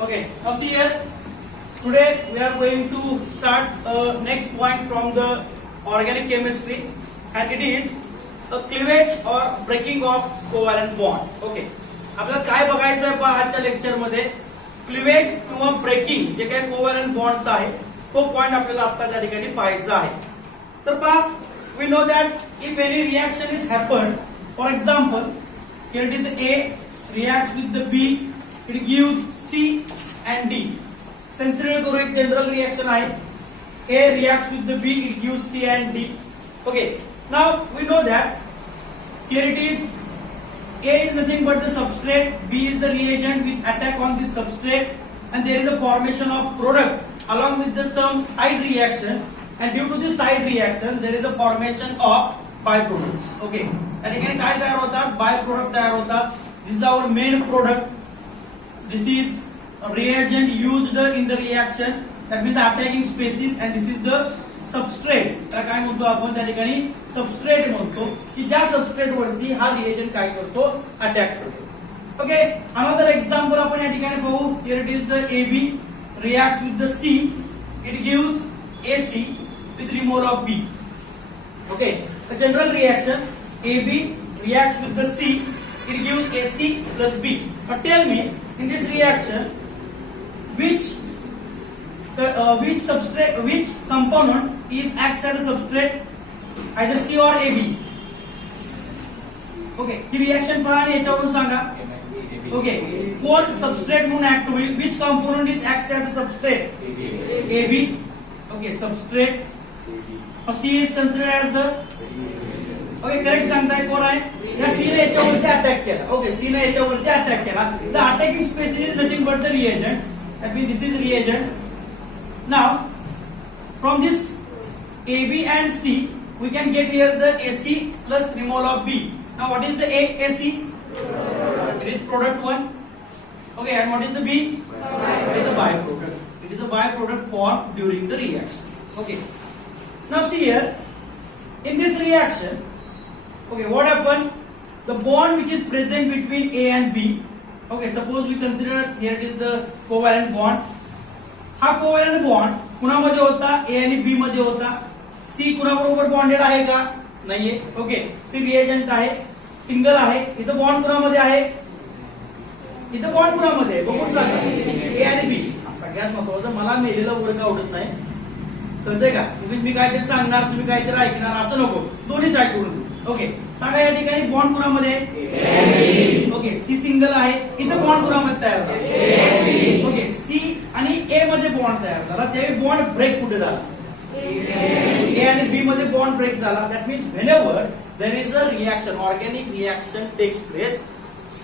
Okay, now see here. Today we are going to start next point from the organic chemistry, and it is a cleavage or breaking of covalent bond. Okay, आपल्याला काय बघायचं आहे पहा आजच्या lecture मध्ये cleavage किंवा breaking जे काही कोव्हॅलंट बॉन्ड्स आहे तो पॉइंट आपल्याला आता त्या ठिकाणी पाहायचा आहे. तर पहा we know that if any reaction is happened, for example here it is A reacts with the B, it gives C and D. Consider करू एक जनरल रिएक्शन आहे. A reacts with the B, it gives C and D. Okay, now we know that here it is A is nothing but the substrate, B is the reagent which attack on this substrate, and there is a formation of product along with the some side reaction, and due to this side reaction there is a formation of byproducts. Okay, त्या ठिकाणी काय तयार होतात? By-product तयार होतात. This is our main product. This is a reagent used in the reaction, that means the attacking species, and this is the substrate. काय म्हणतो आपण त्या ठिकाणी? सबस्ट्रेट म्हणतो की ज्या सबस्ट्रेट वरती हा रिएजंट काय करतो? अटॅक करतो. ओके, अनदर एक्झाम्पल आपण या ठिकाणी पाहू. Here it is the AB reacts with the C, it gives AC with removal of B. Okay, a general reaction, AB reacts with the C, it gives AC plus B. But tell me, in this reaction which substrate, which component is acts as a substrate, either C or AB. Okay, he reaction पहा आणि याच्यावरून सांगा. Okay, कोण substrate म्हणून act होईल? which component is acts as a substrate? AB. Okay, substrate. C is considered as the. Okay, correct सांगताय कोण आहे? या C ने याच्यावरती अटॅक केला. ओके, C ने याच्यावरती अटॅक केला. The attacking species is nothing but the reagent. That means this is reagent. Now, from this AB and C, we can get here the AC plus removal of B. Now, what is the AC? It is product 1. Okay, and what is the B? It is a byproduct. It is a byproduct formed during the reaction. Okay. Now, see here, in this reaction, okay, what happened? The bond which is present between A and B. Okay, suppose we consider here it is the covalent bond. हा covalent bond कुणामध्ये होता? ए आणि B मध्ये होता. C कुणाबरोबर bonded आहे का? नाहीये. Okay, C reagent आहे, single आहे. इथं बॉन्ड कुणामध्ये आहे? इथं बॉन्ड कुणामध्ये आहे? बघून सांगा. ए आणि बी. सगळ्यात महत्वाचं, मला मेलेला वर्ग आवडत नाही, कळतंय का? मी काहीतरी सांगणार, तुम्ही काहीतरी ऐकणार, असं नको. दोन्ही साईड करून. ओके, सांगा या ठिकाणी बॉन्ड कुणामध्ये आहे? ओके, सी सिंगल आहे. इथं बॉन्ड कुणामध्ये तयार झाला? ओके, सी आणि ए मध्ये बॉन्ड तयार झाला. त्यावेळी बॉन्ड ब्रेक कुठे झाला? ए आणि बी मध्ये बॉन्ड ब्रेक झाला. That means whenever there is a reaction, organic reaction takes place,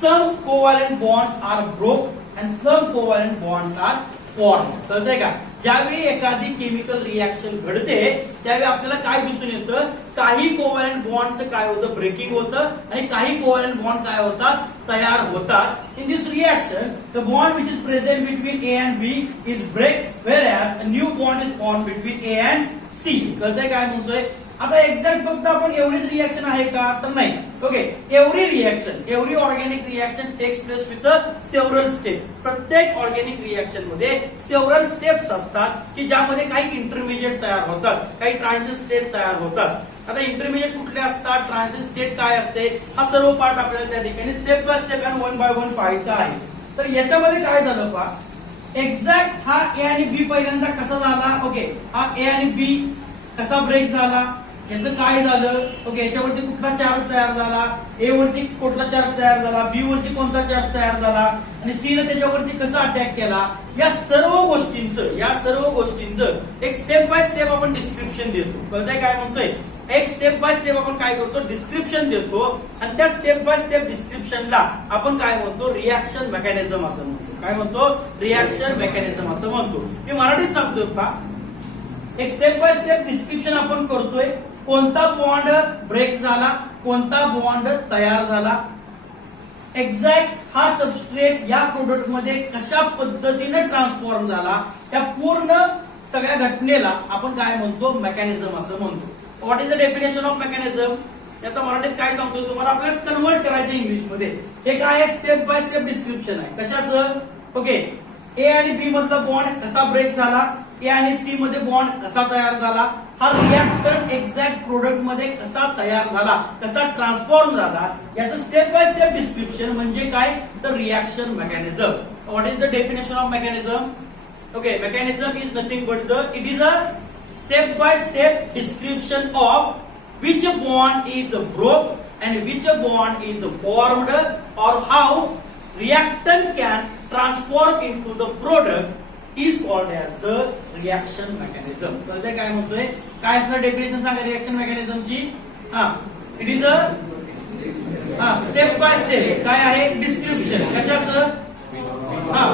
some covalent bonds are broke and some covalent bonds are form. कळतंय का? ज्यावेळी एखादी केमिकल रिएक्शन घडते त्यावेळी आपल्याला काय दिसून येतं? काही कोव्हॅलंट बॉन्डचं काय होतं? ब्रेकिंग होतं, आणि काही कोव्हॅलंट बॉन्ड काय होतात? तयार होतात. In this reaction the bond which is present between A and B is break, whereas a new bond is form between A and C. कळतंय काय म्हणतोय? आता एक्झॅक्ट फक्त आपण एवढीच रिएक्शन आहे का? तर नाही. Okay, every reaction, every organic reaction takes place with several step. प्रत्येक ऑर्गॅनिक रिएक्शन मध्ये सेव्हरल स्टेप्स असतात की ज्यामध्ये काही इंटरमिजिएट तयार होतात, काही ट्रान्झिशन स्टेट तयार होतात. आता इंटरमिजिएट कुठले असतात, ट्रान्झिशन स्टेट काय असते, हा सर्व पार्ट आपल्याला त्या ठिकाणी स्टेप बाय स्टेप आणि 1 बाय 1 पाहायचा आहे. तर याच्यामध्ये काय झालं पहा, एक्झॅक्ट हा ए आणि बी पहिल्यांदा कसा झाला? ओके, हा ए आणि बी कसा ब्रेक झाला, याचं काय झालं? ओके, याच्यावरती कुठला चार्ज तयार झाला? ए वरती कुठला चार्ज तयार झाला? बी वरती कोणता चार्ज तयार झाला? आणि सी ने त्याच्यावरती कसा अटॅक केला? या सर्व गोष्टींचं एक स्टेप बाय स्टेप आपण डिस्क्रिप्शन देतो. कळतंय काय म्हणतोय? एक स्टेप बाय स्टेप आपण काय करतो? डिस्क्रिप्शन देतो, आणि त्या स्टेप बाय स्टेप डिस्क्रिप्शनला आपण काय म्हणतो? रिएक्शन मेकॅनिझम असं म्हणतो. काय म्हणतो? रिएक्शन मेकॅनिझम असं म्हणतो. मी मराठीत सांगतो का? एक स्टेप बाय स्टेप डिस्क्रिप्शन आपण करतोय. कोणता बॉन्ड ब्रेक झाला, कोणता बॉन्ड तयार झाला, एक्झॅक्ट हा सबस्ट्रेट या प्रोडक्ट मध्ये कशा पद्धतीने ट्रान्सफॉर्म झाला, त्या पूर्ण सगळ्या घटनेला आपण काय म्हणतो? मेकॅनिझम असं म्हणतो. What is the definition of mechanism? आता मराठीत काय सांगतो तुम्हाला, आपल्याला कन्वर्ट करायचं इंग्लिश मध्ये. हे काय आहे? स्टेप बाय स्टेप डिस्क्रिप्शन आहे. कशाचं? ओके, ए आणि बी मधला बॉन्ड कसा ब्रेक झाला, ए आणि सी मध्ये बॉन्ड कसा तयार झाला, हा रिएक्टंट एक्झॅक्ट प्रोडक्ट मध्ये कसा तयार झाला, कसा ट्रान्सफॉर्म झाला, याचं स्टेप बाय स्टेप डिस्क्रिप्शन म्हणजे काय, तर reaction mechanism. What is the definition of mechanism? Okay, mechanism is nothing but it is a step by step description of which bond is broke and which bond is formed, or how reactant can transform into the product is called as the reaction mechanism. कळतंय काय म्हणतोय, काय असणार definition सांगा reaction मेकॅनिझमची. It is a step by step काय आहे description कशाचं,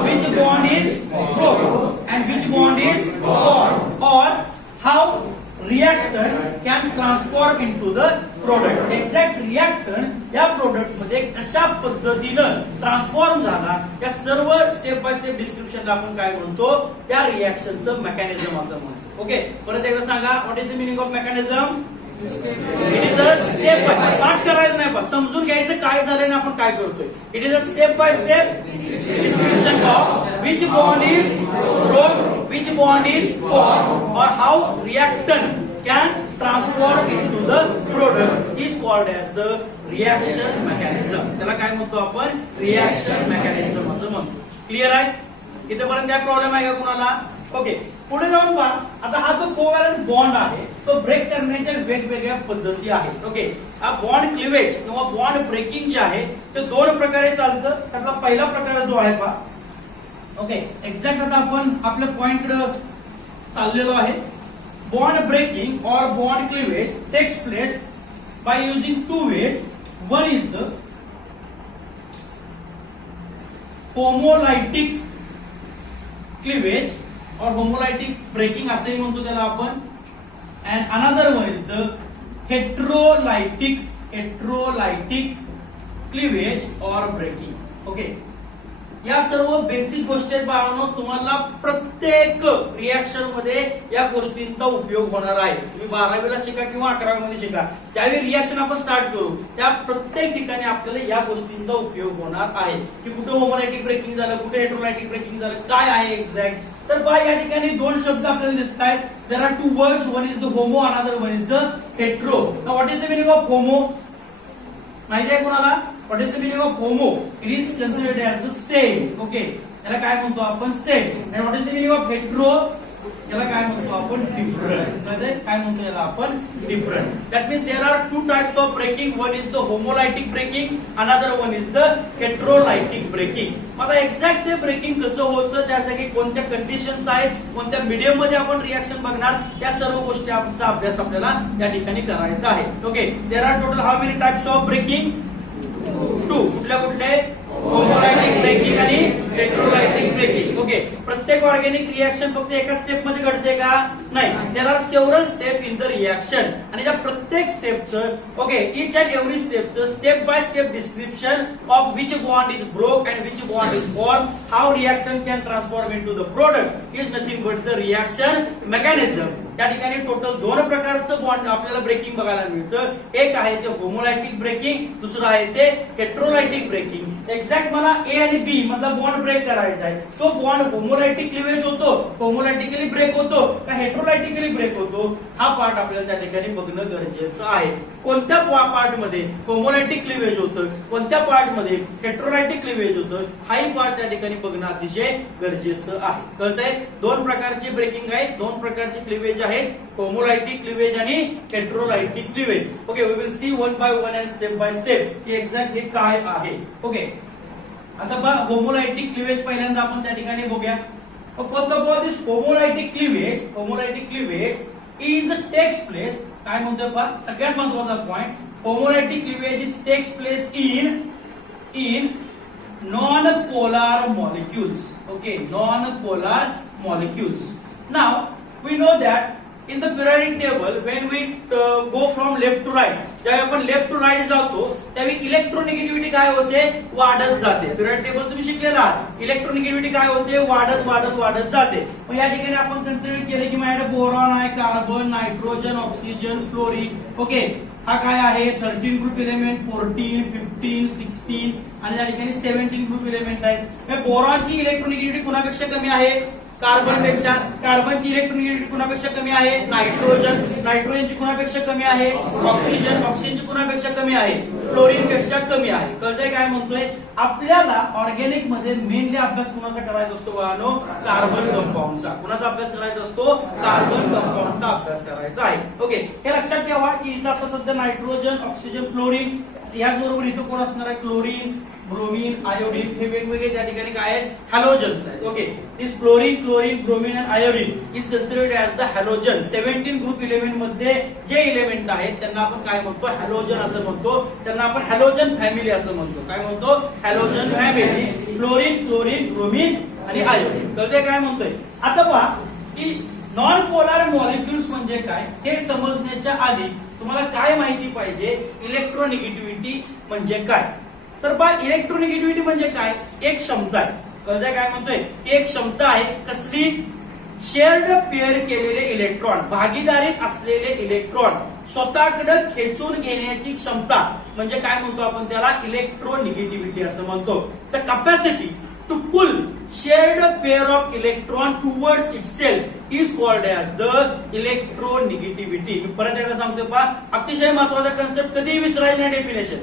which bond is broke and which bond is formed, or how reactant can transform into the product. Exact reactant या प्रोडक्ट मध्ये कशा पद्धतीनं ट्रान्सफॉर्म झाला, या सर्व स्टेप बाय स्टेप डिस्क्रिप्शनला आपण काय म्हणतो, त्या रिएक्शनचं मेकॅनिझम असं म्हणतो. ओके, परत एकदा सांगा, what is the meaning of mechanism? It is a step bye, पाठ करायचं नाही पण समजून घ्यायचं काय झालंय ना आपण काय करतोय. It is a step by step description of which bond is broke, which bond is formed, or how reactant can transform into the product is called as the reaction mechanism. त्याला काय म्हणतो आपण, रिएक्शन मेकॅनिझम असं म्हणतो. Clear आहे इथेपर्यंत? काय problem आहे का कुणाला? ओके, पुढे जाऊन पहा. आता हा जो कोव्हॅलंट बॉन्ड आहे तो ब्रेक करण्याच्या वेगवेगळ्या पद्धती आहेत. ओके, हा बॉन्ड क्लिवेज किंवा बॉन्ड ब्रेकिंग जे आहे ते दोन प्रकारे चालतं. त्यातला पहिला प्रकार जो आहे पहा. ओके, एक्झॅक्ट आता आपण आपल्या पॉइंट कडे चाललेलो आहे. बॉन्ड ब्रेकिंग और bond cleavage takes place by using two ways. One is the homolytic cleavage और होमोलायटिक ब्रेकिंग असंही म्हणतो त्याला आपण. And another one is the heterolytic cleavage और ब्रेकिंग. ओके, या सर्व बेसिक गोष्टी आहेत बाळांनो, तुम्हाला प्रत्येक रिएक्शन मध्ये या गोष्टींचा उपयोग होणार आहे. तुम्ही 12वीला शिका किंवा 11वीमध्ये शिका, ज्यावेळी रिएक्शन आपण स्टार्ट करू त्या प्रत्येक ठिकाणी आपल्याला या गोष्टींचा उपयोग होणार आहे की कुठे होमोलायटिक ब्रेकिंग झालं, कुठे हेट्रोलायटिक ब्रेकिंग झालं, काय आहे एक्झॅक्ट. तर बा या ठिकाणी दोन शब्द आपल्याला दिसत आहेत. There are two words, one is the homo, another one is the hetero. Now what is the meaning of homo? माहिती आहे कोणाला? What is the meaning of homo? It is considered as the same. Okay, याला काय म्हणतो आपण? Same. आणि what is the meaning of hetero? याला काय म्हणतो आपण? डिफरंट. काय म्हणतो याला आपण? Different. That means there are two types of breaking. One is the homolytic breaking, another one is the heterolytic breaking. आता एक्झॅक्ट ते ब्रेकिंग कसं होतं, त्यासाठी कोणत्या कंडिशन्स आहेत, कोणत्या मीडियम मध्ये आपण रिएक्शन बघणार, या सर्व गोष्टी आमचा अभ्यास आपल्याला या ठिकाणी करायचा आहे. Okay, there are total how many types of breaking? Two. कुठल्या कुठले? होमोलायटिक ब्रेकिंग आणि हेट्रोलायटिक ब्रेकिंग. ओके, प्रत्येक ऑर्गॅनिक रिएक्शन फक्त एका स्टेप मध्ये घडते का? नाही. There are several step in the reaction, आणि त्या प्रत्येक स्टेपचं, ओके, इच अँड एव्हरी स्टेपचं step by step description of which bond is broke and which bond is form, how reactant can transform into the product is nothing but the reaction mechanism. त्या ठिकाणी total दोन प्रकारचं bond आपल्याला breaking बघायला मिळतं. एक आहे ते होमोलायटिक ब्रेकिंग, दुसरं आहे ते हेट्रोलायटिक ब्रेकिंग. एक्झॅक्ट मला ए आणि बी मधला बॉन्ड ब्रेक करायचा आहे. तो बॉन्ड होमोलायटिक क्लिवेज होतो, होमोलायटिकली ब्रेक होतो का हेट्रोलायटिकली ब्रेक होतो, हा पार्ट आपल्याला त्या ठिकाणी बघणं गरजेचं आहे. कोणत्या पार्ट मध्ये होमोलायटिक क्लिवेज होतं, कोणत्या पार्ट मध्ये हेट्रोलायटिक क्लिवेज होतं, हाही पार्ट त्या ठिकाणी बघणं अतिशय गरजेचं आहे. कळतंय? दोन प्रकारची ब्रेकिंग आहेत, दोन प्रकारची क्लिवेज आहेत, होमोलायटिक क्लिवेज आणि heterolytic cleavage. Okay, we will see one by one and step by step की एक्झॅक्ट हे काय आहे. ओके, आता बघा होमोलायटिक क्लिवेज पहिल्यांदा आपण त्या ठिकाणी बघूया. First of all this homolytic cleavage is takes place. काय म्हणतोय पहा, सगळ्यात महत्वाचा point, homolytic cleavage is takes place in non polar molecules. Okay, non polar molecules. Now we know that in the periodic table when we go from left to right, ज्यावेळी आपण left to right जातो त्यावेळी electronegativity काय होते, वाढत जाते. Period table तुम्ही शिकलेला आहात. इलेक्ट्रोनिगेटिव्हिटी काय होते, वाढत वाढत वाढत जाते. मग या ठिकाणी आपण कन्सिडर केले की माझ्याकडे बोरॉन आहे, carbon, nitrogen, oxygen, fluorine. Okay, हा काय आहे 13 ग्रुप एलिमेंट, 14, 15, 16 आणि या ठिकाणी 17 ग्रुप एलिमेंट आहेत. बोरॉनची इलेक्ट्रोनिगेटिव्हिटी कुणापेक्षा कमी आहे, कार्बन पेक्षा. कार्बनची इलेक्ट्रोनिगेटिव्हिटी कुणापेक्षा कमी आहे, नायट्रोजन. नायट्रोजनची कुणापेक्षा कमी आहे, ऑक्सिजन. ऑक्सिजनची कुणापेक्षा कमी आहे, फ्लोरीन पेक्षा कमी आहे. कळतंय काय म्हणतोय, आपल्याला ऑर्गॅनिक मध्ये मेनली अभ्यास कुणाचा करायचा असतो बाळांनो, कार्बन कंपाऊंडचा. कुणाचा अभ्यास करायचा असतो, कार्बन कंपाऊंडचा अभ्यास करायचा आहे. ओके, हे लक्षात ठेवा की इथं आता सध्या नायट्रोजन, ऑक्सिजन, फ्लोरीन, याचबरोबर इथं कोण असणार आहे, क्लोरीन, ब्रोमीन, आयोडीन. हे वेगवेगळे त्या ठिकाणी काय आहेत, हॅलोजन्स आहेत. ओके, दिस फ्लोरीन, क्लोरीन, ब्रोमीन आणि iodine is considered as the halogen. 17 group element मध्ये जे इलेमेंट आहेत त्यांना आपण काय म्हणतो, हॅलोजन असं म्हणतो. त्यांना आपण हॅलोजन फॅमिली असं म्हणतो. काय म्हणतो, halogen family. Fluorine, chlorine, bromine आणि आयोडीन. कळते काय म्हणतोय. आता पहा की नॉन पोलार मॉलिक्युल्स म्हणजे काय हे समजण्याच्या आधी तुम्हाला काय माहिती पाहिजे, इलेक्ट्रोनिगेटिव्हिटी म्हणजे काय. तर पहा, इलेक्ट्रोनिगेटिव्हिटी म्हणजे काय, एक क्षमता आहे. कळतंय काय म्हणतोय, एक क्षमता आहे. कसली, शेअर्ड पेअर केलेले इलेक्ट्रॉन, भागीदारीत असलेले इलेक्ट्रॉन स्वतःकडे खेचून घेण्याची क्षमता म्हणजे काय म्हणतो आपण त्याला, इलेक्ट्रोनिगेटिव्हिटी असं म्हणतो. The capacity to pull shared pair of electron towards itself is called as the electronegativity. मी परत एकदा सांगतो पहा, अतिशय महत्वाचा कन्सेप्ट, कधी विसरायचं नाही definition.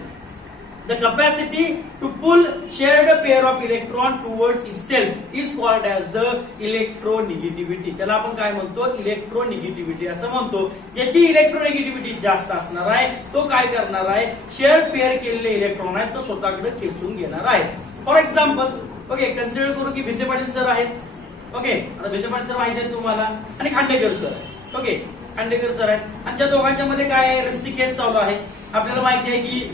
The capacity to pull shared pair of electron towards itself is called as the electronegativity. त्याला आपण काय म्हणतो, इलेक्ट्रोनिगेटिव्हिटी असं म्हणतो. ज्याची इलेक्ट्रोनिगेटिव्हिटी जास्त असणार आहे तो काय करणार आहे, शेअर पेअर केलेले इलेक्ट्रॉन आहेत तो स्वतःकडे खेचून घेणार आहे. फॉर एक्झाम्पल, ओके, कन्सिडर करू की भिसे पाटील सर आहेत. ओके, आता भिसे पाटील सर माहिती आहेत तुम्हाला आणि खांडेकर सर आहेत. ओके, खांडेकर सर आहेत आणि त्या दोघांच्या मध्ये काय आहे, रस्सी खेच चालू आहे. आपल्याला माहिती आहे की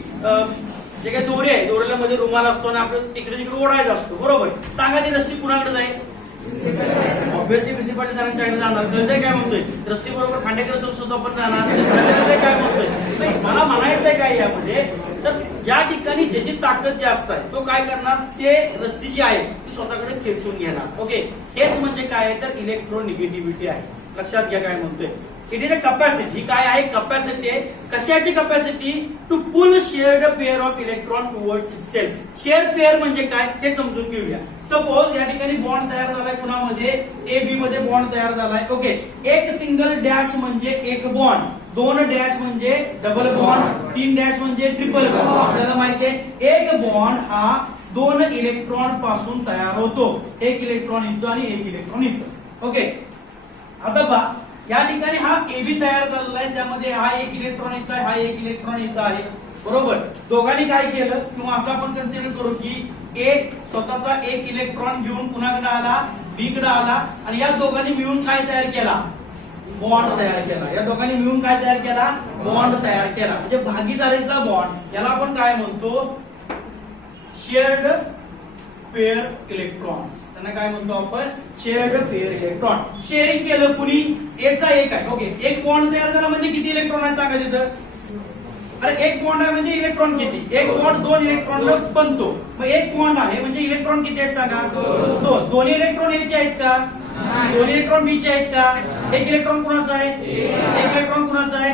जे काही दोरे आहे, दोऱ्याला मध्ये रुमाल असतो आणि आपल्याला तिकडे तिकडे ओढायचा असतो, बरोबर. सांगा ती रस्सी कुणाकडे जाईल, ऑब्विसली भिसे पाटील सरांच्याकडे जाणार. कळतंय काय म्हणतोय, रस्सी बरोबर खांडेकर सर सुद्धा पण जाणार. काय म्हणतोय, मला म्हणायचंय काय यामध्ये, तर ज्या ठिकाणी ज्याची ताकद जास्त आहे तो काय करणार, ते रस्सी जी आहे ती स्वतःकडे खेचून घेणार. ओके, हेच म्हणजे काय आहे तर इलेक्ट्रोनिगेटिव्हिटी आहे. लक्षात घ्या काय म्हणतोय, इट इज अ कॅपॅसिटी. ही काय आहे, कॅपॅसिटी आहे. कशाची capacity, to pull shared pair of electron towards itself. Share pair म्हणजे काय ते समजून घेऊया. सपोज या ठिकाणी बॉन्ड तयार झालाय कुणामध्ये, ए बी मध्ये बॉन्ड तयार झालाय. ओके, एक सिंगल डॅश म्हणजे एक बॉन्ड, 2 डॅश म्हणजे डबल बॉन्ड, 3 डॅश म्हणजे ट्रिपल बॉन्ड. आपल्याला माहिती आहे एक बॉन्ड हा 2 इलेक्ट्रॉन पासून तयार होतो. एक इलेक्ट्रॉन इथं आणि एक इलेक्ट्रॉन इथं. ओके, आता पहा या ठिकाणी हा एबी तयार झालेला आहे, त्यामध्ये हा एक इलेक्ट्रॉन इथं आहे, हा एक इलेक्ट्रॉन इथं आहे, बरोबर. दोघांनी काय केलं, किंवा असं आपण कन्सिडर करू की एक स्वतःचा एक इलेक्ट्रॉन घेऊन कुणाकडे आला, बी कडे आला आणि या दोघांनी मिळून काय तयार केला, बॉन्ड तयार केला. या दोघांनी मिळून काय तयार केला, बॉन्ड तयार केला. म्हणजे भागीदारीचा बॉन्ड, याला आपण काय म्हणतो, शेअर्ड पेअर इलेक्ट्रॉन्स. त्यांना काय म्हणतो आपण, शेअर्ड पेअर इलेक्ट्रॉन. शेअरिंग केलं कुणी, एचा एक आहे. ओके, एक बॉन्ड तयार झाला म्हणजे किती इलेक्ट्रॉन आहे सांगा तिथं. अरे एक बॉन्ड आहे म्हणजे इलेक्ट्रॉन किती, एक बॉन्ड 2 इलेक्ट्रॉन बनतो. मग एक बॉन्ड आहे म्हणजे इलेक्ट्रॉन किती आहेत सांगा, 2. दोन्ही इलेक्ट्रॉन एचे आहेत का, 2 इलेक्ट्रॉन बीचे आहेत का, एक इलेक्ट्रॉन कुणाचा आहे, एक इलेक्ट्रॉन कुणाचा आहे,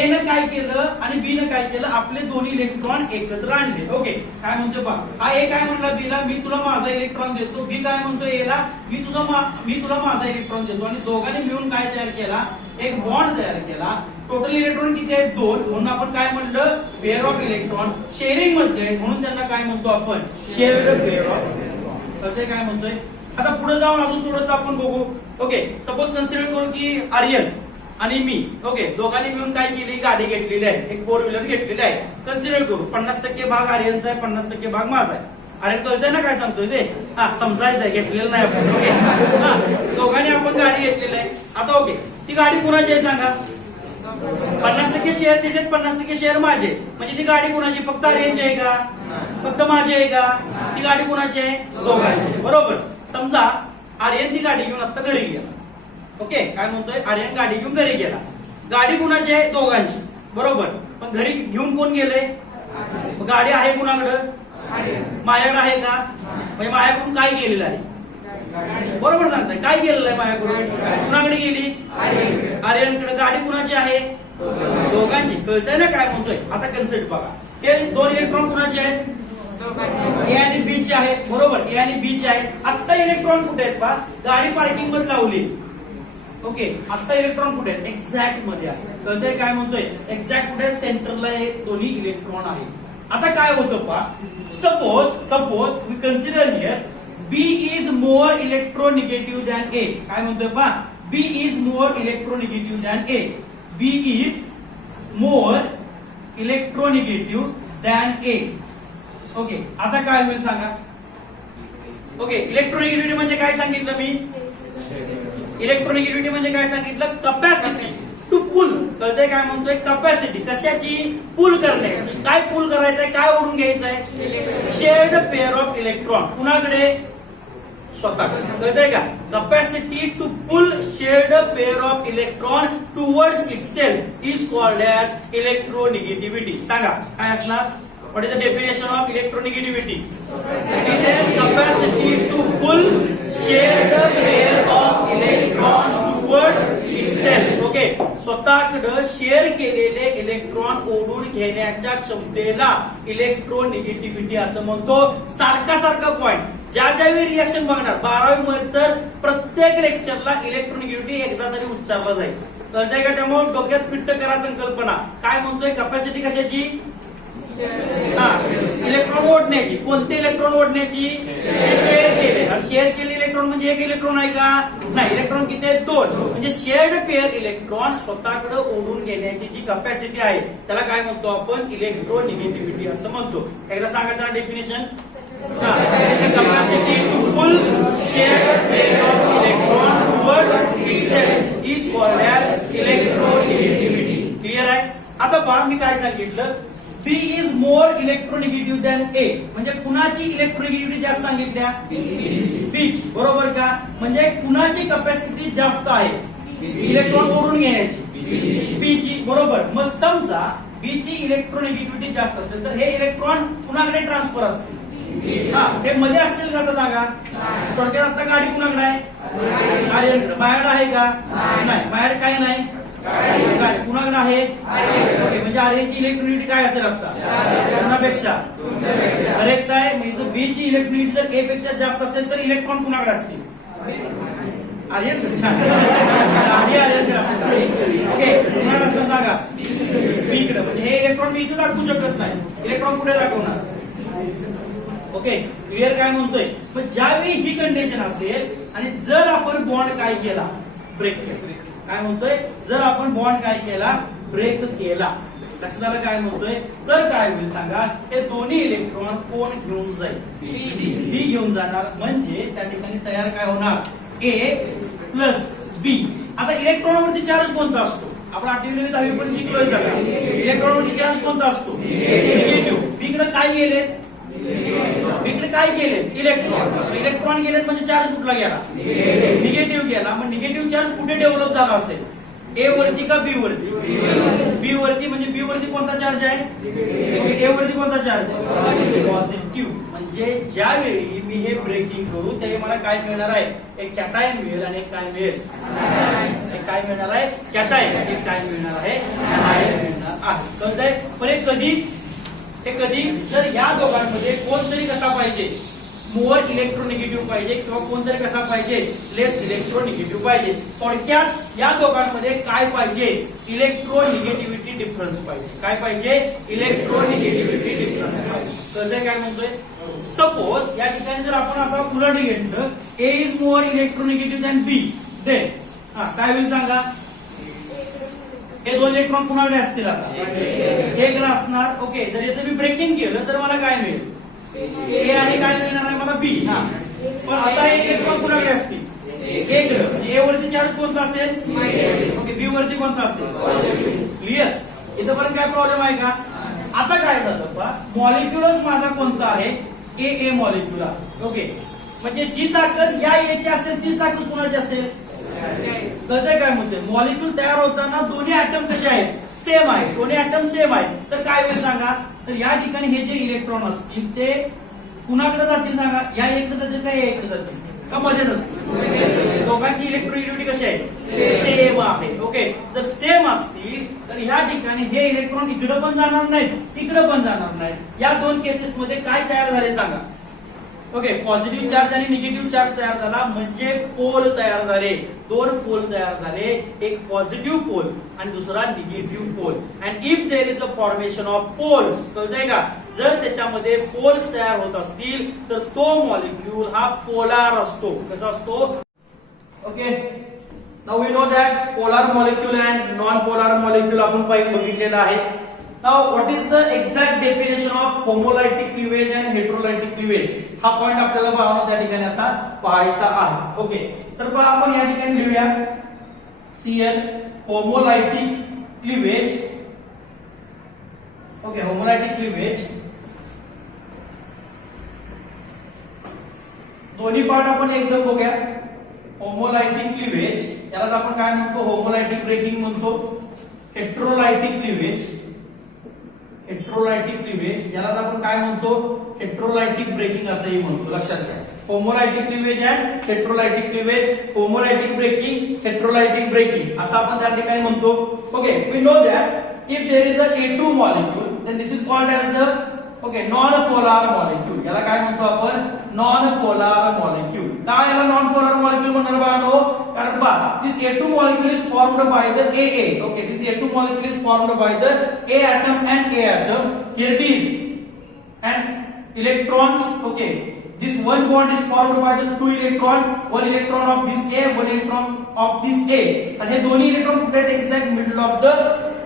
ए न काय केलं आणि बी न काय केलं, आपले दोन्ही इलेक्ट्रॉन एकत्र आणले. ओके, काय म्हणतो बा, हा ए काय म्हणला बीला, मी तुला माझा इलेक्ट्रॉन देतो. बी काय म्हणतो एला, मी तुला माझा इलेक्ट्रॉन देतो. आणि दोघांनी मिळून काय तयार केला, एक बॉन्ड तयार केला. टोटल इलेक्ट्रॉन किती आहेत, 2. म्हणून आपण काय म्हणलं, पेअर ऑफ इलेक्ट्रॉन. शेअरिंग मध्ये म्हणून त्यांना काय म्हणतो आपण, शेअर्ड पेअर ऑफ इलेक्ट्रॉन. तर ते काय म्हणतोय. आता पुढे जाऊन अजून थोडंसं आपण बघू. ओके, सपोज कन्सिडर करू की आर्यन आणि मी, ओके, दोघांनी मिळून काय केली, गाडी घेतलेली आहे, एक 4 व्हीलर घेतलेली आहे. कन्सिडर करू 50% भाग आर्यनचा आहे, 50% भाग माझा आहे. आर्यन कळतंय ना काय सांगतोय ते, हा समजायचं आहे, घेतलेलं नाही आपण. ओके, हा दोघांनी आपण गाडी घेतलेली आहे. आता ओके, ती गाडी कुणाची आहे सांगा, 50% शेअर त्याच्यात, 50% शेअर माझे. म्हणजे ती गाडी कुणाची, फक्त आर्यनची आहे का, फक्त माझी आहे का, ती गाडी कुणाची आहे, दोघांची. बरोबर. समजा आर्यन ती गाडी घेऊन आता घरी गेला. ओके, काय म्हणतोय, आर्यन गाडी घेऊन घरी गेला. गाडी कुणाची आहे, दोघांची, बरोबर. पण घरी घेऊन कोण गेले, गाडी आहे कुणाकडं, माझ्याकडे आहे का, म्हणजे माझ्याकडून काय गेलेलं आहे, बरोबर सांगताय, काय गेलेलं आहे माझ्याकडून, कुणाकडे गेली, आर्यनकडे. गाडी कुणाची आहे, दोघांची. कळतंय ना काय म्हणतोय. आता कन्सेप्ट बघा, हे दोन इलेक्ट्रॉन कुणाचे आहेत, ए आणि बी चे आहेत, बरोबर. ए आणि बी चे आहेत. आता इलेक्ट्रॉन कुठे आहेत पहा, गाडी पार्किंग मध्ये लावली. ओके, आता इलेक्ट्रॉन कुठे आहेत, एक्झॅक्ट मध्ये आहे. कळतंय काय म्हणतोय, एक्झॅक्ट कुठे, सेंटरला हे दोन्ही इलेक्ट्रॉन आहे. आता काय होतं पहा, suppose we consider here B is more electronegative than A. काय म्हणतोय पहा, B is more electronegative than A. B is more electronegative than A. Okay, आता काय होईल सांगा. ओके, इलेक्ट्रोनिगेटिव्हिटी म्हणजे काय सांगितलं मी, इलेक्ट्रोनिगेटिव्हिटी म्हणजे काय सांगितलं, कपॅसिटी टू पुल. कळतंय काय म्हणतोय, कपॅसिटी कशाची, पुल करण्याची. काय पुल करायचंय, काय ओढून घ्यायचंय, शेअर्ड पेअर ऑफ इलेक्ट्रॉन. कुणाकडे, स्वतः. कळतंय का, capacity to pull shared pair of electron towards itself is called as electronegativity. सांगा काय असणार, what is the definition of electronegativity? It is capacity to pull shared pair of electrons towards itself. Okay, स्वतःकडे share केलेले electron ओढून घेण्याच्या क्षमतेला electronegativity असं म्हणतो. सारखा पॉइंट ज्या वेळी रिएक्शन बघणार 12वी मध्ये तर प्रत्येक लेक्चरला इलेक्ट्रोनिगेटिव्हिटी एकदा तरी उच्चारला जाईल. कळतंय का, त्यामुळे डोक्यात फिट्ट करा संकल्पना. काय म्हणतोय, कपॅसिटी कशाची, इलेक्ट्रॉन ओढण्याची. कोणते इलेक्ट्रॉन ओढण्याची, शेअर केले. शेअर केले इलेक्ट्रॉन म्हणजे एक इलेक्ट्रॉन आहे का, नाही. इलेक्ट्रॉन किती आहेत, दोन. म्हणजे शेअर्ड पेअर इलेक्ट्रॉन स्वतःकडे ओढून घेण्याची जी कपॅसिटी आहे त्याला काय म्हणतो आपण, इलेक्ट्रोनिगेटिव्हिटी असं म्हणतो. एकदा सांगायचं definition, capacity to pull shared pair of electron towards itself is called as electronegativity. Clear आहे. आता पहा मी काय सांगितलं, बी इज मोर इलेक्ट्रोनिगेटिव्ह दॅन ए. म्हणजे कुणाची इलेक्ट्रोनिगेटिव्हिटी जास्त सांगितल्या, बीची, बरोबर का. म्हणजे कुणाची कपॅसिटी जास्त आहे, इलेक्ट्रॉन ओढून घेण्याची, बीची, बरोबर. मग समजा बीची इलेक्ट्रोनिगेटिव्हिटी जास्त असेल तर हे इलेक्ट्रॉन कुणाकडे ट्रान्सफर असतील, हे मध्ये असतील का, आता सांगा. थोडक्यात आता गाडी कुणाकडे आहे, आर्यनकडे. माझ्याकडे आहे का, नाही. माझ्याकडे काय नाही, गाडी कुणाकडे आहे, म्हणजे आर्यनची इलेक्ट्रोनिगेटिव्हिटी काय असेल आता, कुणापेक्षा, करेक्ट आहे. म्हणजे बी ची इलेक्ट्रोनिगेटिव्हिटी जर ए पेक्षा जास्त असेल तर इलेक्ट्रॉन कुणाकडे असतील, आर्यन. गाडी आर्यनकडे असतील. ओके, कुणाकडे असतं सांगा, बी कडे. म्हणजे हे इलेक्ट्रॉन मी इथे दाखवू शकत नाही, इलेक्ट्रॉन कुठे दाखवणार. ओके, क्लिअर काय म्हणतोय. पण ज्यावेळी ही कंडिशन असेल आणि जर आपण बॉन्ड काय केला, ब्रेक केला. काय म्हणतोय, जर आपण बॉन्ड काय केला, ब्रेक केला. लक्षात आलं काय म्हणतोय, तर काय होईल सांगा, हे दोन्ही इलेक्ट्रॉन कोण घेऊन जाईल, बी घेऊन जाणार. म्हणजे त्या ठिकाणी तयार काय होणार, ए प्लस बी. आता इलेक्ट्रॉनवरती चार्ज कोणता असतो, आपण 8वी 10वी पण शिकलोय सगळं. इलेक्ट्रॉनवरती चार्ज कोणता असतो, निगेटिव्ह. बी कडे काय गेले, बीकडे काय गेले, इलेक्ट्रॉन. इलेक्ट्रॉन गेलेत म्हणजे चार्ज कुठला गेला, निगेटिव्ह गेला. मग निगेटिव्ह चार्ज कुठे डेव्हलप झाला असेल, ए वरती का बी वरती, बी वरती. म्हणजे बी वरती कोणता चार्ज आहे, ए वरती कोणता चार्ज आहे, पॉझिटिव्ह. म्हणजे ज्यावेळी मी हे ब्रेकिंग करू त्यावेळी मला काय मिळणार आहे, एक कॅटायन मिळेल आणि एक काय मिळेल, एक काय मिळणार आहे, कॅटायन. एक काय मिळणार आहे, मिळणार आहे. कळतंय. पण हे कधी जर या दोघांमध्ये कोणतरी कसा पाहिजे, मोर इलेक्ट्रोनिगेटिव्ह पाहिजे किंवा कोणतरी कसा पाहिजे, लेस इलेक्ट्रोनिगेटिव्ह पाहिजे. थोडक्यात या दोघांमध्ये काय पाहिजे, इलेक्ट्रोनिगेटिव्हिटी डिफरन्स पाहिजे. काय पाहिजे, इलेक्ट्रोनिगेटिव्हिटी डिफरन्स पाहिजे. कळतंय काय म्हणतोय. सपोज या ठिकाणी जर आपण आता उलट घेतलं, A is more electronegative than B, then काय होईल सांगा, हे दोन इलेक्ट्रॉन कुणाकडे असतील, आता एक असणार. ओके, जर याचं मी ब्रेकिंग केलं तर मला काय मिळेल, ए आणि काय मिळणार आहे मला, बी. पण आता हे इलेक्ट्रॉन कुणाकडे असतील, एक. म्हणजे ए वरती चार्ज कोणता असेल, ओके, बी वरती कोणता असेल. क्लिअर. इथं पर्यंत काय प्रॉब्लेम आहे का. आता काय झालं, मॉलिक्युलच माझा कोणता आहे, ए मॉलिक्युल. ओके, म्हणजे जी ताकद या एची असेल तीच ताकद कुणाची असेल, कळतंय काय म्हणते मॉलिक्यूल तयार होताना दोन्ही ऍटम कसे आहेत सेम आहेत दोन्ही ऍटम सेम आहेत तर काय होईल सांगा तर या ठिकाणी हे जे इलेक्ट्रॉन असतील ते कुणाकडे जातील सांगा या इकडे जातील का या इकडे जातील का मध्ये नसतील दोघांची इलेक्ट्रोनिगेटिव्हिटी कशी आहे सेम आहे ओके जर सेम असतील तर ह्या ठिकाणी हे इलेक्ट्रॉन इकडे पण जाणार नाहीत इकडे पण जाणार नाहीत या दोन केसेस मध्ये काय तयार झाले सांगा ओके पॉझिटिव्ह चार्ज आणि निगेटिव्ह चार्ज तयार झाला म्हणजे पोल तयार झाले दोन पोल तयार झाले एक पॉझिटिव्ह पोल आणि दुसरा negative pole and if there is a formation of poles कळतंय का जर त्याच्यामध्ये पोल्स तयार होत असतील तर तो मॉलिक्यूल हा पोलार असतो कसा असतो okay now we know that polar molecule and non polar molecule आपण बघितलेलं आहे Now, what is the exact definition of homolytic cleavage and heterolytic cleavage? हा पॉइंट आपल्याला पाहणं त्या ठिकाणी आता पाहायचा आहे. ओके, तर पहा आपण या ठिकाणी लिहूया. CL homolytic cleavage. Okay, homolytic cleavage. दोन्ही पार्ट आपण एकदम बघूया. homolytic cleavage याला आपण काय म्हणतो homolytic breaking म्हणतो. heterolytic cleavage हेट्रोलायटिक क्लीवेज याला आपण काय म्हणतो हेट्रोलायटिक ब्रेकिंग असंही म्हणतो लक्षात घ्या homolytic cleavage and heterolytic cleavage homolytic breaking heterolytic breaking असं आपण त्या ठिकाणी म्हणतो okay we know that if there is a A2 molecule then this is called as the okay non polar molecule याला काय म्हणतो आपण नॉन पोलार मॉलिक्यूल का याला नॉन पोलार मॉलिक्यूल म्हणणार बाळांनो कारण पहा दिस A2 molecule is formed by the AA okay this A2 molecule is formed by the A atom and A atom here it is and electrons okay this one bond is formed by the two one electron of this A one electron of this A and हे दोन्ही electron कुठे आहेत exact middle of the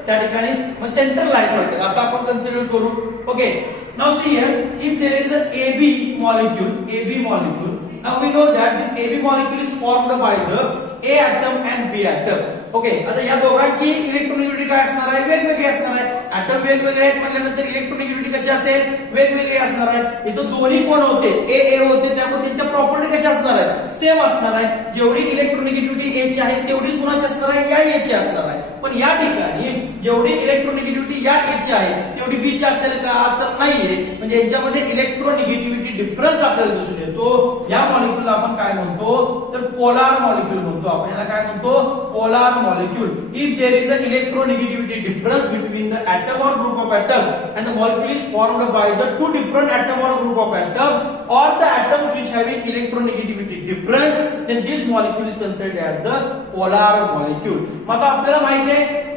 त्या ठिकाणी centre line वर असं आपण consider करू okay now see here if there is a AB molecule now we know that this AB molecule is formed by the A atom and B atom okay आता या दोघांची electronegativity काय असणार आहे वेगवेगळी असणार आहे ऍटम वेगवेगळे आहेत म्हटल्यानंतर इलेक्ट्रोनेगेटिव्हिटी कशी असेल वेगवेगळी असणार आहे इथं दोन्ही कोण होते A होते त्यामुळे त्यांच्या प्रॉपर्टी कशा असणार आहे सेम असणार आहे जेवढी इलेक्ट्रोनेगेटिव्हिटी A ची आहे तेवढीच कुणाची असणार आहे या A ची असणार आहे पण या ठिकाणी जेवढी इलेक्ट्रोनेगेटिव्हिटी या A ची आहे तेवढी B ची असेल का तर नाहीये म्हणजे यांच्यामध्ये इलेक्ट्रोनेगेटिव्हिटी डिफरन्स आपल्याला दिसून येतो या मॉलिक्यूलला आपण काय म्हणतो तर पोलार मॉलिक्यूल म्हणतो आपण याला काय म्हणतो polar molecule if there is an electronegativity difference between the atom or group of atom and the molecule is formed by the two different atom or group of atom or the atoms which having electronegativity difference then this molecule is considered as the polar molecule आता आपल्याला माहिती आहे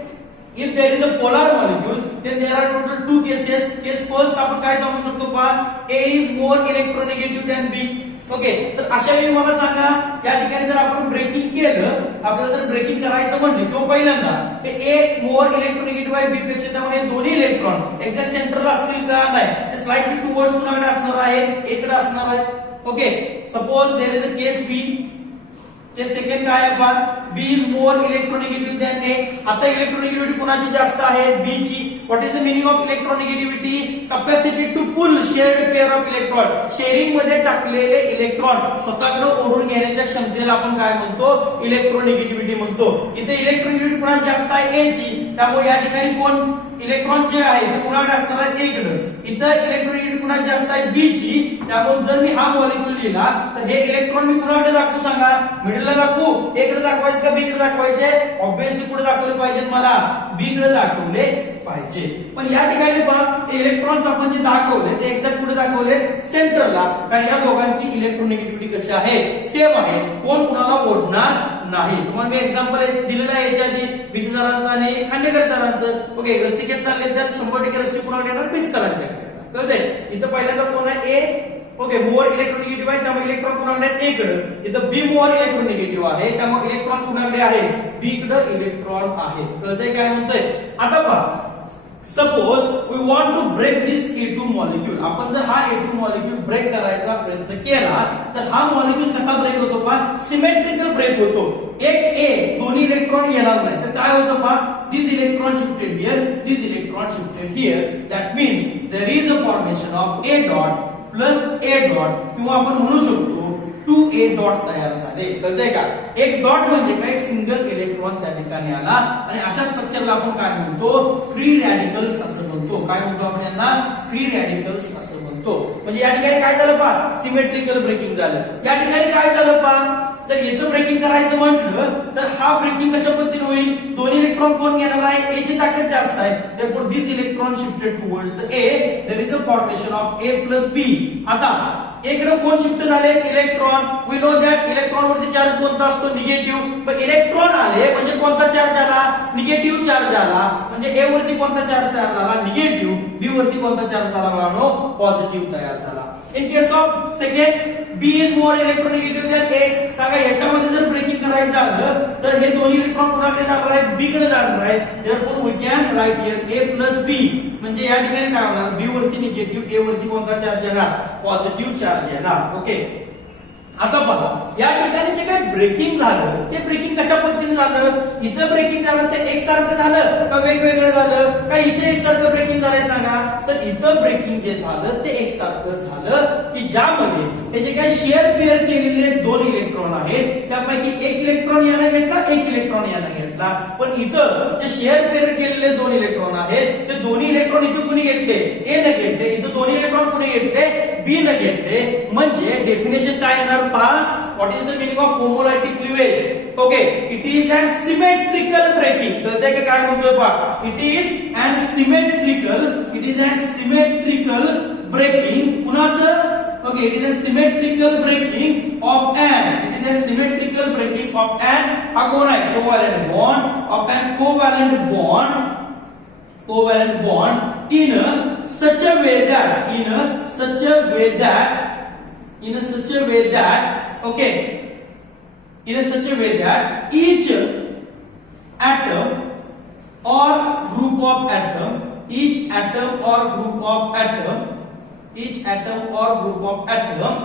if there is a polar molecule then there are total two cases case first आपण काय सांगू शकतो पहा A is more electronegative than B okay तर अशा वेळी मला सांगा या ठिकाणी जर आपण ब्रेकिंग केलं आपल्याला जर ब्रेकिंग करायचं म्हणले किंवा पहिल्यांदा हे A मोर इलेक्ट्रोनेगेटिव्ह आहे B पेक्षा त्यामुळे हे दोन्ही इलेक्ट्रॉन एक्झॅक्ट सेंटरला असतील का नाही ते स्लाइटली टुवर्ड्स कुणाकडे असणार आहे A कडे असणार आहे okay suppose there is a case B ते सेकंड काय आहे पहा B is more electronegative than A आता इलेक्ट्रोनेगेटिव्हिटी कोणाची जास्त आहे B ची what is the meaning of electronegativity capacity to pull shared pair of electron sharing मध्ये टाकलेले इलेक्ट्रॉन स्वतःकडे ओढून घेण्याच्या क्षमतेला आपण काय म्हणतो इलेक्ट्रोनेगेटिव्हिटी म्हणतो इथे इलेक्ट्रोनेगेटिव्हिटी कोणाची जास्त आहे A ची त्यामुळे या ठिकाणी कोण इलेक्ट्रॉन जे आहे ते कुणाकडे असणार आहे A कडे इथं इलेक्ट्रोनेगेटिव्हिटी कुणाची जास्त आहे B ची त्यामुळे जर मी हा मॉलिक्यूल लिहिला तर हे इलेक्ट्रॉन मी कुणाकडे दाखवू सांगा मिडलला दाखवू A कडे दाखवायचे का B कडे दाखवायचे ऑब्वियसली कुठे दाखवले पाहिजेत मला B कडे दाखवले पाहिजे पण या ठिकाणी पहा इलेक्ट्रॉन्स आपण जे दाखवले ते एक्झॅक्ट कुठे दाखवले सेंटरला कारण या दोघांची इलेक्ट्रोनेगेटिव्हिटी कशी आहे सेम आहे कोण कुणाला ओढणार नाही तुम्हाला मी एक्झाम्पल दिलेलं आहे याच्या आधी विशी सरांचं आणि खांडेकर सरांचं ओके रसिकेत चालले तर 100% रस्सी कुणाकडे येणार विशी सरांच्याकडे कळतंय इथं पहिल्यांदा कोण आहे A ओके मोर इलेक्ट्रोनेगेटिव्ह आहे त्यामुळे इलेक्ट्रॉन कुणाकडे आहे A कडे इथं B मोर इलेक्ट्रोनेगेटिव्ह आहे त्यामुळे इलेक्ट्रॉन कुणाकडे आहे B कडे इलेक्ट्रॉन आहेत कळतंय काय म्हणतोय आता पहा suppose we want to break this A2 molecule आपण जर हा A2 मॉलिक्यूल ब्रेक करायचा प्रयत्न केला तर हा मॉलिक्यूल कसा ब्रेक होतो पहा सिमेट्रिकल ब्रेक होतो एक A दोन्ही इलेक्ट्रॉन येणार नाही तर काय होतं पहा this electron shifted here this electron shifted here that means there is a formation of A dot plus A dot किंवा आपण म्हणू शकतो 2a डॉट तयार झाले. कळतंय का? एक डॉट म्हणजे काय? एक सिंगल इलेक्ट्रॉन त्या ठिकाणी आला आणि अशा स्ट्रक्चरला आपण काय म्हणतो? फ्री रॅडिकल्स असं म्हणतो. काय म्हणतो आपण यांना? फ्री रॅडिकल्स असं म्हणतो. म्हणजे या ठिकाणी काय झालं पहा? सिमेट्रिकल ब्रेकिंग झालं. या ठिकाणी काय झालं पहा? तर इथं ब्रेकिंग करायचं म्हटलं तर हा ब्रेकिंग कशा पद्धतीने होईल? दोन इलेक्ट्रॉन कोण घेणार आहे? ए ची ताकद जास्त आहे. therefore this electron shifted towards the A. there is a formation of A plus B. आता इकडे कोण शिफ्ट झाले? Electron. We know that electron वरती चार्ज कोणता असतो? निगेटिव्ह. पण इलेक्ट्रॉन आले म्हणजे कोणता चार्ज आला? निगेटिव्ह चार्ज आला. म्हणजे ए वरती कोणता चार्ज तयार झाला? निगेटिव्ह. बी वरती कोणता चार्ज झाला मुलांनो? पॉझिटिव्ह तयार झाला. In case of second B is more electronegative than A. सांगा याच्यामध्ये जर ब्रेकिंग करायचं झालं तर हे दोन्ही इलेक्ट्रॉन कुणाकडे जाणार आहेत? B कडे जाणार आहेत. therefore we can write here A plus B. म्हणजे या ठिकाणी काय होणार? B वरती निगेटिव्ह, A वरती कोणता चार्ज येणार? पॉझिटिव्ह चार्ज येणार. ओके. आता पहा या ठिकाणी जे काय ब्रेकिंग झालं ते ब्रेकिंग कशा पद्धतीने झालं? इथं ब्रेकिंग झालं ते एकसारखं झालं का वेगवेगळं झालं? का इथे एकसारखं ब्रेकिंग झालंय सांगा? तर इथं ब्रेकिंग जे झालं ते एकसारखं झालं की ज्यामध्ये हे जे काय शेअर पेअर केलेले दोन इलेक्ट्रॉन आहेत त्यापैकी एक इलेक्ट्रॉन याला घेतला, एक इलेक्ट्रॉन याला घेतला. पण इथं जे शेअर पेअर केलेले दोन इलेक्ट्रॉन आहेत ते दोन्ही इलेक्ट्रॉन इथे कुणी घेतले? ए ने घेतले. इथं दोन्ही इलेक्ट्रॉन कुणी घेतले? बी ने घेतले. म्हणजे डेफिनेशन काय येणार पहा? What is the meaning of homolytic cleavage? Okay, it is an symmetrical breaking. कळतंय का काय म्हणतोय पहा? It is an symmetrical breaking. कुणाचं? Okay, it is an symmetrical breaking of N. It is an symmetrical breaking of N. हा कोण आहे? Covalent bond of N covalent bond in such a way that each atom or group of atom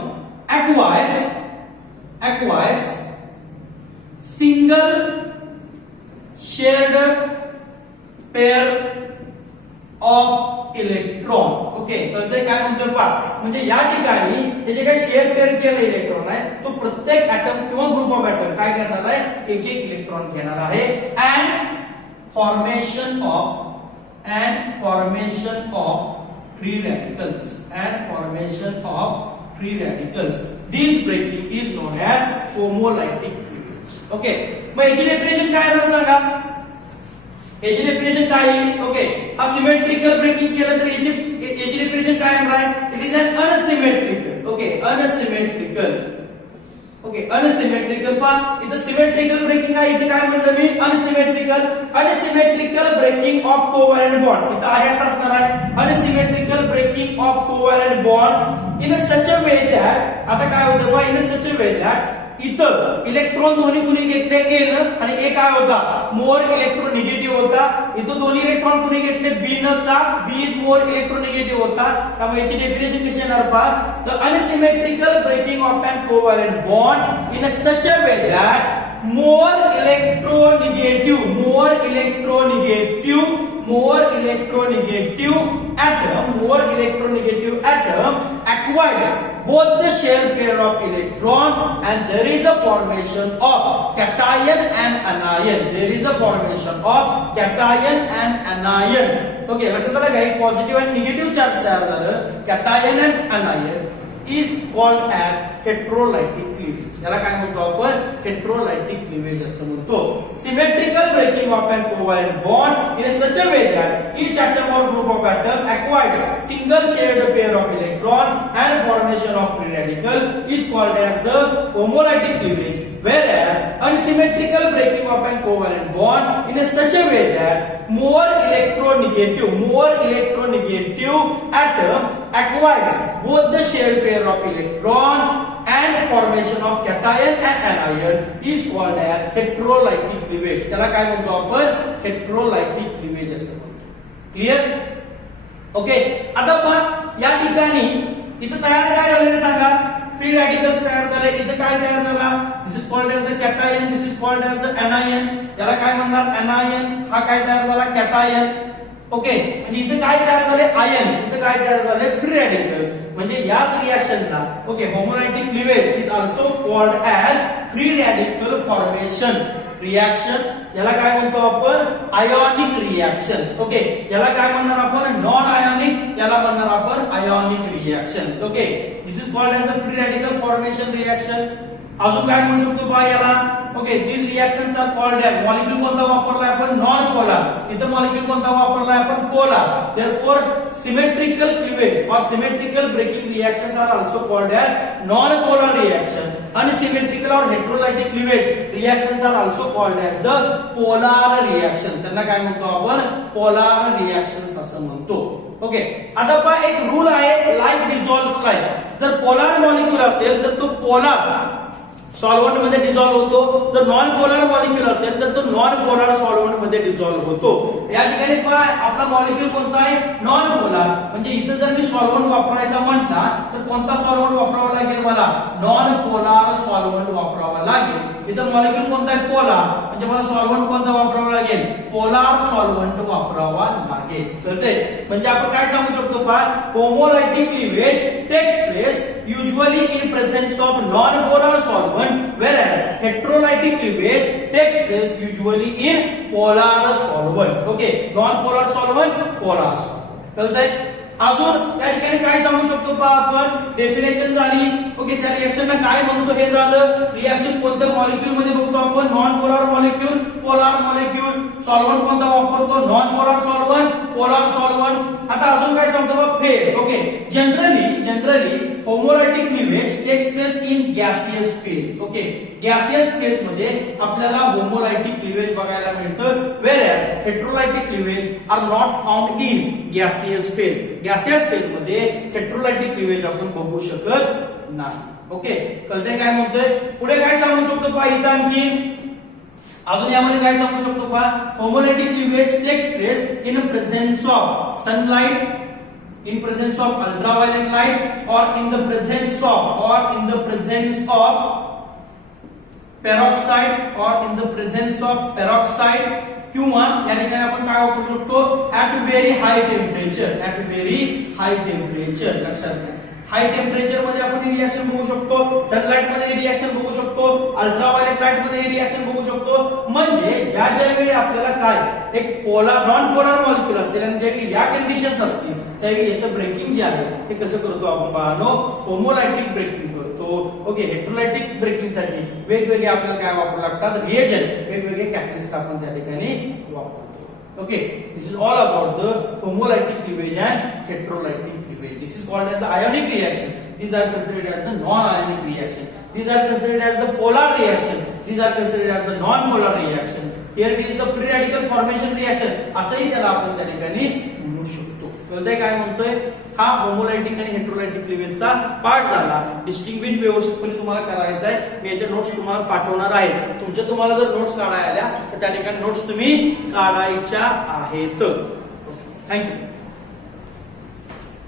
acquires single shared pair of electron. Okay, तर ते काय म्हणतोय पहा? म्हणजे या ठिकाणी हे जे काही शेअर पेअर केलेला इलेक्ट्रॉन आहे तो प्रत्येक ऍटम किंवा ग्रुप ऑफ ऍटम काय करणार आहे? एक एक इलेक्ट्रॉन घेणार आहे. And formation of free radicals. This breaking is known as homolytic cleavage. Okay, मग याची डेफिनेशन काय आहे सांगा? याची डेफिनेशन काय आहे? ओके, हा सिमेट्रिकल ब्रेकिंग केलं तर याची डेफिनेशन काय आहे? It is an unsymmetrical. Okay, unsymmetrical पहा इथं सिमेट्रिकल ब्रेकिंग आहे. इथे काय म्हणलं मी? Unsymmetrical breaking of covalent bond. इथं आहे असं असणार आहे unsymmetrical breaking of covalent bond in such a way that. आता काय होतं बा? In such a way that इथं इलेक्ट्रॉन दोन्ही कुणी घेतले? ए न. आणि ए काय होता? मोर इलेक्ट्रोनिगेटिव्ह होता. इथं दोन्ही इलेक्ट्रॉन कुणी घेतले? बी न. का? बी इज मोर इलेक्ट्रोनिगेटिव्ह होता. त्यामुळे याची डेफिनेशन कशी येणार पहा? The unsymmetrical breaking of N covalent bond in such a way that more electronegative atom acquires both the shared pair of electron and there is a formation of cation and anion. Okay, लक्षात आलं का? Positive आणि negative charge तयार झालं. cation and anion is called as heterolytic cleavage. याला काय म्हणतो आपण? heterolytic cleavage असं म्हणतो. Symmetrical breaking of an covalent bond in such a way that each atom or group of atom acquires single shared pair of electron and formation of free radical is called as the homolytic cleavage. Whereas unsymmetrical breaking of an covalent bond in such a way that more electronegative atom acquires both the shared pair of electron and formation of cation and anion is called as heterolytic cleavage. त्याला काय म्हणतो आपण? heterolytic cleavage असं म्हणतो. Clear? Okay, आता पण या ठिकाणी इथं तयार काय झालेलं सांगा? फ्री रॅडिकल्स तयार झाले. इथं काय तयार झाला? This is called as the cation, this is called as the anion. याला काय म्हणणार? एनायन. हा काय तयार झाला? कॅटायन. ओके, म्हणजे इथं काय तयार झाले? आयन्स. इथं काय तयार झाले? Free radical. म्हणजे याच रिएक्शनला okay homolytic cleavage is also called as free radical formation reaction. याला काय म्हणतो आपण आयोनिक रिएक्शन्स. ओके याला काय म्हणणार आपण नॉन आयोनिक, याला म्हणणार आपण ionic reactions. Okay this is called as the free radical formation reaction. अजून काय म्हणू शकतो बा याला okay these reactions are called as molecule कोणता वापरलाय आपण नॉन पोलार. इथं मॉलिक्यूल कोणता वापरलाय आपण पोलार. देअरफॉर सिमेट्रिकल क्लीवेज और symmetrical breaking reactions are also called as non polar reaction. Unsymmetrical और heterolytic cleavage reactions are also called as the polar reaction. त्यांना काय म्हणतो आपण पोलार रिएक्शन्स असं म्हणतो. ओके आता पहा एक रूल आहे लाईक डिझॉल्व्स लाईक. जर पोलार मॉलिक्यूल असेल तर तो पोलार सॉल्व्हंट मध्ये डिझॉल्व्ह होतो. जर नॉन पोलार मॉलिक्यूल असेल तर तो नॉन पोलार सॉल्व्हंट मध्ये डिझॉल्व्ह होतो. या ठिकाणी पहा आपला मॉलिक्यूल कोणता आहे नॉन पोलार. म्हणजे इथं जर मी सॉल्व्हंट वापरायचा म्हटला तर कोणता सॉल्व्हंट वापरावा लागेल मला नॉन पोलार सॉल्व्हंट वापरावा लागेल. इथं मॉलिक्यूल कोणता आहे पोलार म्हणजे मला सॉल्व्हंट कोणता वापरावा लागेल पोलार सॉल्व्हंट वापरावा लागेल. कळते म्हणजे आपण काय सांगू शकतो पहा homolytic cleavage takes place usually in presence of non-polar solvent, whereas heterolytic cleavage takes place usually in polar solvent. Okay, non-polar solvent, polar solvent. कळतंय. अजून या ठिकाणी काय सांगू शकतो पहा आपण डेफिनेशन झाली. ओके त्या रिएक्शनला काय म्हणतो हे झालं. रिएक्शन कोणत्या मॉलिक्यूल मध्ये बघतो आपण non polar molecule polar molecule. Solvent कोणता वापरतो non polar solvent polar solvent. आता अजून काय सांगतो बघ phase. Okay generally homolytic cleavage takes place in gaseous phase. Okay gaseous phase मध्ये आपल्याला होमोलायटिक क्लीवेज बघायला मिळतं. Whereas heterolytic cleavage are not found in gaseous phase. Gaseous phase मध्ये हेटेरोलायटिक क्लीवेज आपण बघू शकत नाही. ओके कळते काय म्हणतोय. पुढे काय सांगू शकतो पहा इथं आणखी अजून यामध्ये काय सांगू शकतो पहा homolytic cleavage takes place in presence of sunlight, in presence of ultraviolet light or in the presence of peroxide किंवा या ठिकाणी आपण काय वापरू शकतो at very high temperature. लक्षात घ्या हाय टेम्परेचर मध्ये आपण ही रिएक्शन बघू शकतो. सनलाइट मध्ये ही रिएक्शन बघू शकतो. अल्ट्राव्हायोलेट लाईट मध्ये ही रिएक्शन बघू शकतो. म्हणजे ज्या वेळी आपल्याला काय एक पोलार नॉन पोलार मॉलिक्यूल असेल आणि ज्यावेळी या कंडिशन्स असतील त्यावेळी याचं ब्रेकिंग जे आहे ते कसं करतो आपण पाहतो होमोलायटिक ब्रेकिंग करतो. ओके हेटेरोलायटिक ब्रेकिंग साठी वेगवेगळे आपल्याला काय वापरावे लागतात रिएजंट वेगवेगळे कॅटलिस्ट आपण त्या ठिकाणी वापरतो. Okay, this is all about the homolytic cleavage and heterolytic cleavage. This is called as the ionic reaction. These are considered as the non-ionic reaction. These are considered as the polar reaction. These are considered as the non-polar reaction. Here it is the free radical formation reaction. असंही त्याला आपण त्या ठिकाणी म्हणू शकतो. कळतंय काय म्हणतोय हा होमोलायटिक आणि हेटेरोलायटिक क्लीवेजचा पार्ट झाला. डिस्टिंग्विश व्यवस्थितपणे तुम्हाला करायचा आहे. मी याच्या नोट्स तुम्हाला पाठवणार आहे. तुम्हाला जर नोट्स काढायला आल्या तर त्या ठिकाणी नोट्स तुम्ही काढायच्या आहेत. थँक्यू.